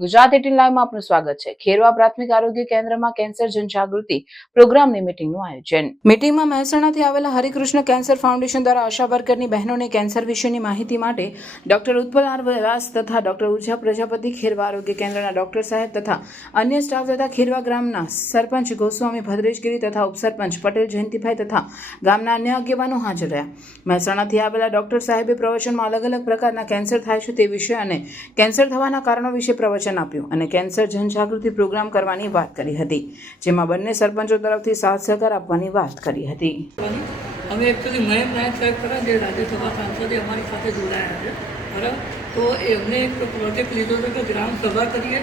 Gujarat eighteen લાઈવમાં આપનું સ્વાગત છે. ખેરવા પ્રાથમિક આરોગ્ય કેન્દ્રમાં કેન્સર જનજાગૃતિ પ્રોગ્રામની મીટિંગનું આયોજન. મીટિંગમાં મહેસાણાથી આવેલા હરિકૃષ્ણ કેન્સર ફાઉન્ડેશન દ્વારા આશા વર્કરની બહેનોને કેન્સર વિશેની માહિતી માટે ડોક્ટર ઉત્પલ આર વ્યાસ તથા ડોક્ટર ઊર્જા પ્રજાપતિ ખેરવા આરોગ્ય કેન્દ્રના ડોક્ટર સાહેબ તથા અન્ય સ્ટાફ તથા ખેરવા ગ્રામના સરપંચ ગોસ્વામી ભદ્રેશગીરી તથા ઉપસરપંચ પટેલ જયંતિભાઈ તથા ગામના અન્ય આગેવાનો હાજર રહ્યા. મહેસાણાથી આવેલા ડોક્ટર સાહેબે પ્રવચનમાં અલગ અલગ પ્રકારના કેન્સર થાય છે તે વિશે અને કેન્સર થવાના કારણો વિશે પ્રવચન આપ્યું અને કેન્સર જનજાગૃતિ પ્રોગ્રામ કરવાની વાત કરી હતી, જેમાં બંને સરપંચો તરફથી સાથ સહકાર આપવાની વાત કરી હતી. અમે એકચુઅલી મહેમ નાયક સાહેબ ખરા, જે રાજ્યસભા સાંસદે અમારી સાથે જોડાયા છે, બરાબર? તો એમને એક પ્રોજેક્ટ લીધો હતો કે ગ્રામ સભા કરીએ,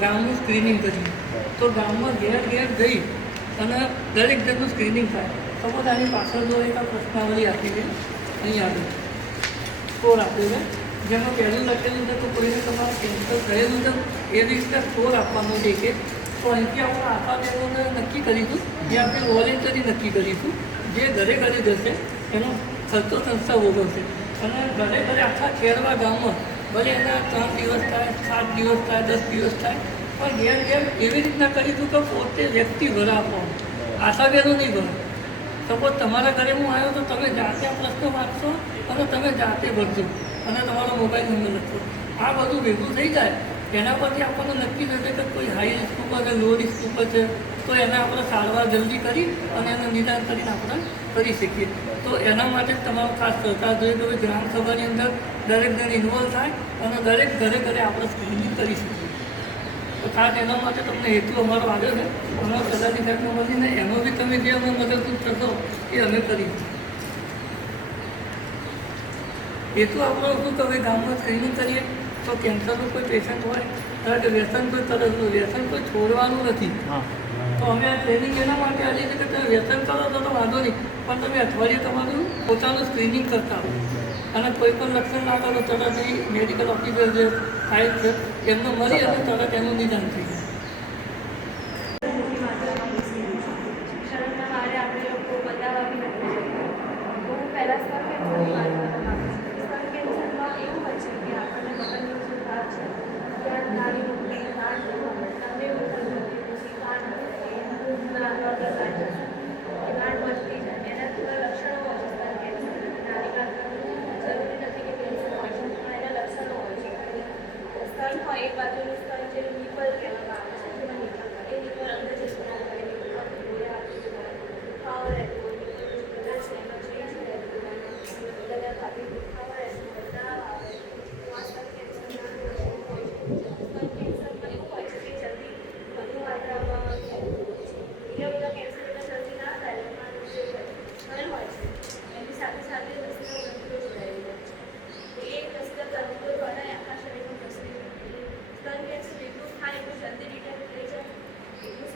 ગામનું સ્ક્રીનિંગ કરીએ. તો ગામમાં ઘેર ઘેર જઈ અને દરેક જણનું સ્ક્રીનિંગ થાય. સપોઝ આની પાછળ જો એક પ્રશ્નાવલી આપી છે અહીં આગળ સ્કોર આપ્યો છે જેમાં પહેલું લખેલું છે, તો કોઈને તમારે કેન્સલ થયેલું છે, એ રીતે સ્કોર આપવાનો છે કે તો અહીંથી આપણે આશા બહેનોને નક્કી કરીશું, જે આપણે વોલેન્ટરી નક્કી કરીશું, જે ઘરે ઘરે જશે, એનો ખર્ચો સંસ્થા ભોગવશે અને ઘરે ઘરે આખા ખેરવા ગામમાં, ભલે એના ત્રણ દિવસ થાય, સાત દિવસ થાય, દસ દિવસ થાય, પણ ઘેર ઘેર એવી રીતના કરીશું કે પોતે વ્યક્તિ ભરા આપવાનું આશા બહેનો નહીં ભરે સપોઝ તમારા ઘરે હું આવ્યો તો તમે જાતે આ પ્રશ્ન વાંચશો અને તમે જાતે ભરજો અને તમારો મોબાઈલ નંબર લખો. આ બધું ભેગું થઈ જાય એના પરથી આપણને નક્કી થશે કે કોઈ હાઈ રિસ્ક ઉપર છે લો રિસ્ક ઉપર છે, તો એને આપણે સારવાર જલ્દી કરી અને એનું નિદાન કરીને આપણે કરી શકીએ. તો એના માટે તમારો ખાસ સરકાર જોઈએ કે ગ્રામ સભાની અંદર દરેક જણ ઇન્વોલ્વ થાય અને દરેક ઘરે ઘરે આપણે સ્ક્રીનિંગ કરી શકીએ. તો ખાસ એના માટે તમને હેતુ અમારો આવ્યો છે. અમારો સલાહની સાહેબનો મળીને એમાં બી તમે જે અમે મદદરૂપ થશો એ અમે કરી તો આપણો શું કે હવે ગામમાં સ્ક્રીનિંગ કરીએ તો કેન્સરનું કોઈ પેશન્ટ હોય કારણ કે વ્યસન કોઈ તરત વ્યસન કોઈ છોડવાનું નથી. તો અમે આ ટ્રેનિંગ એના માટે આવી છે કે તમે વ્યસન કરો તો તો વાંધો નહીં પણ તમે અઠવાડિયે તમારું પોતાનું સ્ક્રીનિંગ કરતા હો અને કોઈ પણ લક્ષણ ના કરો તરત એ મેડિકલ ઓફિસર જે થાય છે એમને મળી અને તરત એનું નિદાન થઈ જાય શરતના મારે આપણે લોકો બતાવવા બી નથી જતા હું પહેલાં સ્તર કેન્સરની વાત કરવા માંગુ છું સ્તર કેન્સરમાં એવું હોય છે કે આપણને મગજનો જે ભાગ છે ત્યાં નાની મોટી ગાંઠ તમને એવું થતું કે પછી ગાંઠ ના નોર્મલ ગાંઠ એ ગાંઠ વધતી જાય એના થોડા લક્ષણો હોય છે સ્તન કેન્સર નાની વાત જરૂરી નથી કે કેન્સર હોય છે પણ એના લક્ષણો હોય છે સ્તન હોય એક બાજુનું સ્થળ છે નિપલ કહેવામાં આવે છે જેમાં નિપલ હોય એ નિપલ અંદર જે સ્તન હોય એ નિપલ ગોળા આપી હોય ખાવા રહેતું હોય નિપલ કદાચ એમાં જોઈ છે રહેતું હોય કદાચ આપી ખાવા રહેતું હોય તાવ આવે તો આ સ્તન કેન્સરના લક્ષણો હોય છે સ્તન કેન્સરમાં એવું હોય છે કે જલ્દી વધુ માત્રામાં બીજા બધા કેન્સર એટલા જલ્દી ના થાય એમાં જે સ્તન હોય છે એની સાથે સાથે રસીના ગ્રંથિઓ જોડાયેલી હોય છે એ રસીના ગ્રંથિઓ દ્વારા આખા શરીરમાં પ્રસરી સ્તન કેન્સર એટલું થાય એટલું જલ્દી ડિટેક્ટ થઈ જાય એટલું સારું તો એટલું જલ્દી એને ક્યોર કરી શકાય આપણને એઝ અ બેનને ખબર હોવી જોઈએ કે આ લક્ષણો હોય છે સ્તન કેન્સર આપણે શું સ્ત્રીઓ એવું કહી શકીએ કે જેને ગાંઠ થઈ છે ભલે સારી છે દુખતું નથી પડતું એટલું નથી બતાવી દે ડાયરેક્ટને બતાવી દે તો સારું પછી છે ગર્ભાશય ગર્ભાશય કેન્સરમાં એવું હોય છે કે યોનિમાંથી ગોગલ સ્ત્રાવ આવે જે નોર્મલ જે વાઇટ ડિસ્ચાર્જ થતું હોય એ થતું હોય પણ એ જ ડિસ્ચાર્જ બધાને કન્ટિન્યુ મહિના સુધી બે મહિના સુધી એ ડિસ્ચાર્જ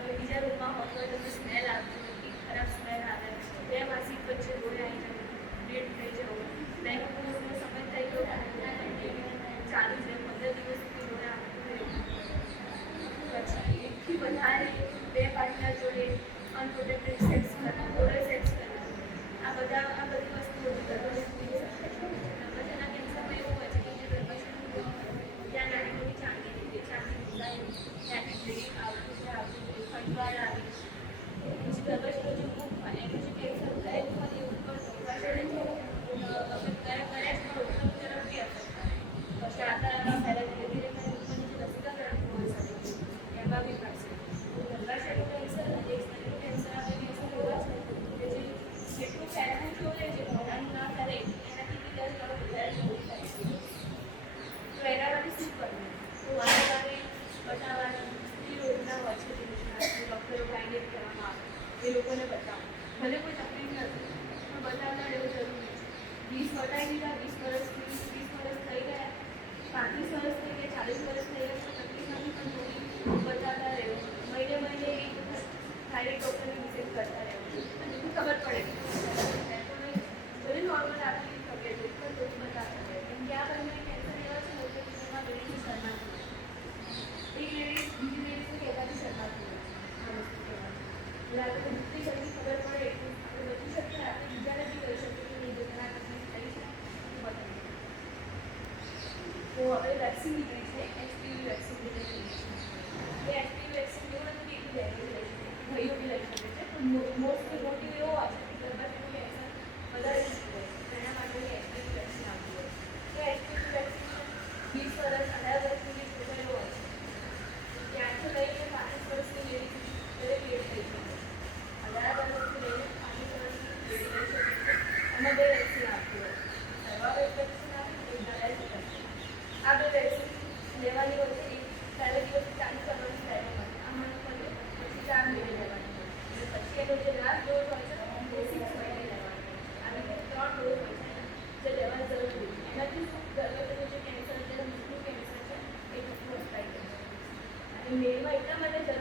તમે બીજા રૂમમાં હોત તો સ્મેલ આવતી હોય ખરાબ સ્મેલ આવે બે માસિક વચ્ચે જોડે આવી જાય ડેટ થઈ જવું સમય થઈ ગયો ચાલુ છે. પંદર દિવસ સુધી જોડે આવતું પછી એકથી વધારે બે પાર્ટનર જોડે અનપ્રોટેક્ટેડ સેક્સ કરવું ઓરલ સેક્સ કરવું આ બધા આ બધી વસ્તુઓ ગર્ભાશયની શકે છે ગર્ભાશયના કેન્સરમાં એવું હોય છે કે જે ગર્ભાશયનું ત્યાં નાની મોટી ચાંદી નીકળે ચાંદી નીકળાય ત્યાંથી બ્લીડિંગ આવતું છે આવતું છે ખંડવાળ આવી પછી ગર્ભાશયનો જે મુખ હોય એનું જે કેન્સર થયેલું હોય એ ઉપર ગર્ભાશયને જે અસર કરે કરે છે પણ ઉપરની તરફ બી અસર કરે પછી આકારના પહેલાં ધીરે ધીરે કરીને ઉપરની જે લસિકાકરણ હોય શકે એમાં બી થશે ગર્ભાશયનું કેન્સર અને એક સ્તનનું કેન્સર આ બે કેન્સર એવા છે કે જે જેટલું ફેલાવું જોઈએ જે મોઢાનું ના ફેલે એનાથી બી દસ ગણું વધારે જલ્દી થાય છે તો એના માટે શું કરવું તો વારે વારે બતાવવાની સ્ત્રી રોગના હોય છે જે ડૉક્ટરો ગાયનેક કહેવામાં આવે એ લોકોને બતાવો. ભલે કોઈ તકલીફ નથી, પણ બતાવતા એવું જરૂરી છે વીસ બતાવી દીધા, વીસ વર્ષ થઈ ગયા પાંત્રીસ વર્ષ થઈ ગયા ચાલીસ વર્ષ થઈ ગયા તો તકલીફ નથી પણ થોડી બતાવતા રહેવું મહિને મહિને એક થાઇરોઇડ ડૉક્ટરની વિઝિટ કરતા રહેવું પછી ખબર પડે કે શું છે. ભલે નોર્મલ આપણી તબિયત હોય પણ થોડું બતાવતા રહે કેમ કે આ બંને કેન્સર એવા છે ને કે જેમાં લેડીઝ શરમાતું હોય એક લેડીઝ બીજી લેડીઝને કહેવાથી શરમાતું હોય આ વસ્તુ કહેવાથી એટલે આપણે દૂસરી ઘરની ખબર પડે એટલું આપણે બચી શકીએ આપણે બીજાને બી કહી શકીએ કે નહીં જેને આ તકલીફ થઈ છે તો બતાવી તો હવે વેક્સિન નીકળી છે એચપીવી વેક્સિન નીકળી છે એ એચપીવી વેક્સિન એવું નથી કે એકલી લેવી લઈ શકે ભાઈઓ બી લઈ શકે છે પણ મોસ્ટલી મોટિવ એવો હોય છે કે ગર્ભાશયનું કેન્સર વધારે થતું હોય છે તો એના માટે એચપીવી વેક્સિન આવતી હોય છે એ એચપીવી વેક્સિન વીસ વર્ષ અઢાર વર્ષ સુધી છોકરીઓ હોય છે ત્યાંથી લઈને પાંત્રીસ વર્ષની લેડી દરેક લેડી થઈ શકે છે અઢાર વર્ષથી લઈને પાંત્રીસ વર્ષની લેડી લઈ શકે છે એમાં બે વેક્સિન આપતી હોય છે સર્વાઇવલ વેક્સિન આવે ને એક નારાયણ વેક્સિન આ બે વેક્સિન લેવાની હોય છે એક પહેલા દિવસ ચાલુ કરવાની ટાઈમ હોય છે આ મંથ મળે પછી ચાર મહિને લેવાની હોય છે અને પછી એનો જે લાસ્ટ ડોઝ હોય છે એ સિક્સ મહિને લેવાનો હોય છે આવી રીતે ત્રણ ડોઝ હોય છે જે લેવા જરૂરી છે એનાથી શું ગર્ભવતીનું જે કેન્સર છે મૃત્યુ કેન્સર છે એ ટૂંકું અટકાઈ જાય છે અને મેલમાં